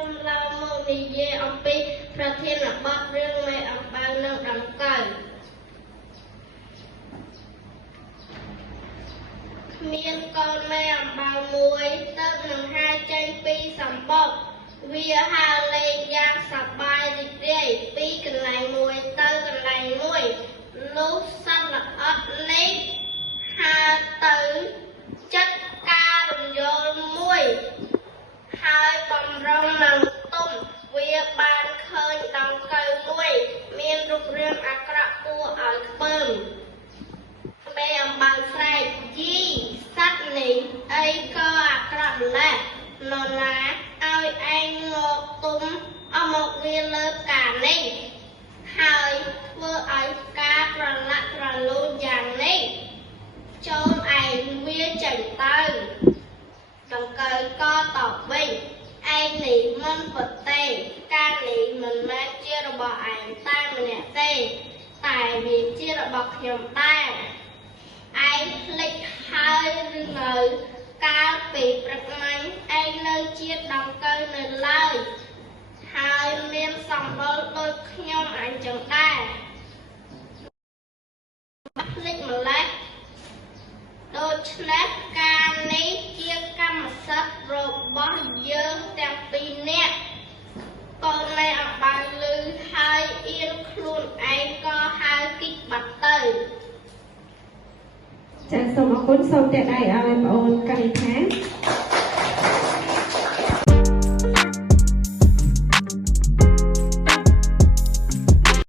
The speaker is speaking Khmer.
ខ្ញុំឡើងមកនិយាយអំពីប្រធានបទរឿងមេអំបៅនិងដង្កូវមានកូនមេអំបៅមួយទៅនឹងហើរចេញពីសម្បុកវាហើរលេងយ៉ាងសប្បាយរីករាយពីកន្លែងមួយទៅកន្លែងមួយលុះសត្វល្អិតនេះហើរទៅចិត្តការរំយល់មួយហើយបំរុងនឹងទុំវាបានឃើញដង្កូវមួយមានរូបរាងអាក្រក់គួរឲ្យខ្ពើមមេអំបៅស្រែកយីសត្វនេះអីក៏អាក្រក់ម្ល៉េះនរណាឲ្យឯងមកទុំអមកវាលើការនេះហើយធ្វើឲ្យការប្រឡាក់ប្រលូនយ៉ាងនេះចូលឯងវាចេញទៅដង្កូវក៏តបវិញឯងនេះមិនពិតទេការនេះមិនមែនជារបស់ឯងតែម្នាក់ទេតែវាជារបស់ខ្ញុំដែរឯងភ្លេចហើយឬនៅកាលពីព្រឹកមិញឯងនៅជាដង្កូវនៅឡើយហើយមានសម្បុរដូចខ្ញុំអញ្ចឹងដែរភ្លេចម្ល៉េះដូច្នេះការនេះជាកម្មសិទ្ធិរបស់យើងទាំងពីរនាក់កូនមេអំបៅឮហើយអៀនខ្លួនឯងក៏ហើរគិតបាត់ទៅចាសសូមអរគុណសូមតែដៃឲ្យបងអូនកនិដ្ឋា